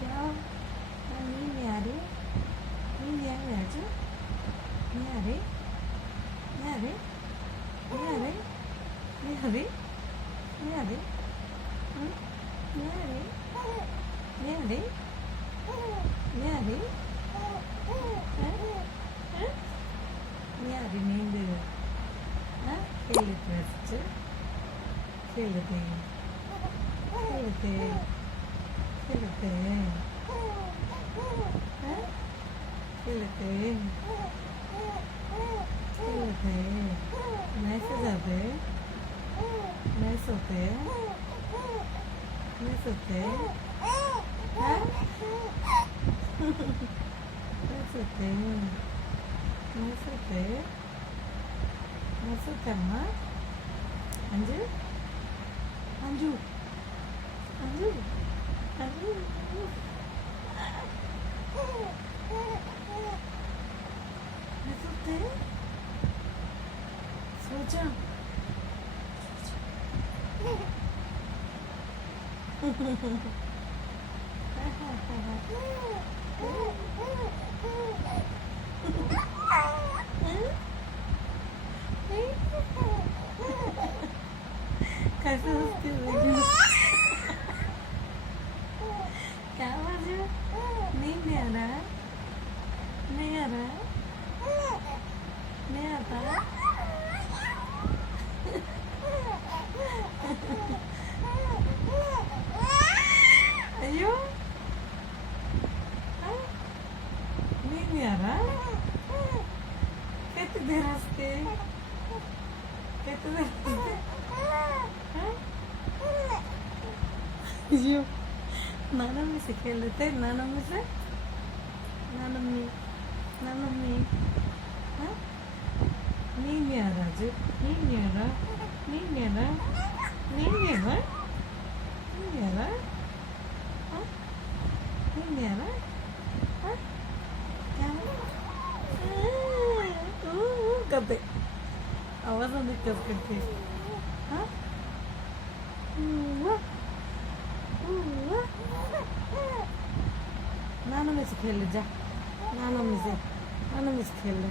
क्या नींद नहीं आ रही? नींद नहीं आ रही आज? नहीं आ रही? नहीं आ रही? नहीं आ रही? नहीं आ रही? नहीं आ रही? नहीं आ रही? नहीं आ रही? नहीं आ रही? नहीं आ रही नींद? खेलते बच्चे खेलते खेलते खेलते खेलते खेलते नहीं सो जाते नहीं सोते नहीं सोते नहीं सोते नहीं सोते नहीं सोते अम्मा अंजू अंजू अंजू अंजू नहीं सोते सो जा कैसे हंसती हुई क्या बात है? नहीं आ रहा नहीं आ रहा नहीं आता अयो नहीं आ रहा कितनी देर हंसते कितनी देर हंसते यो नाना में से खेल लेते नाना में से नाना में हाँ नहीं आ रहा जी नहीं आ रहा नहीं आ रहा नहीं आ रहा नहीं आ रहा हाँ नहीं आ रहा हाँ क्या करते आवाज आने कब करते हाँ नाना में से खेल ले जा नाना में से खेल ले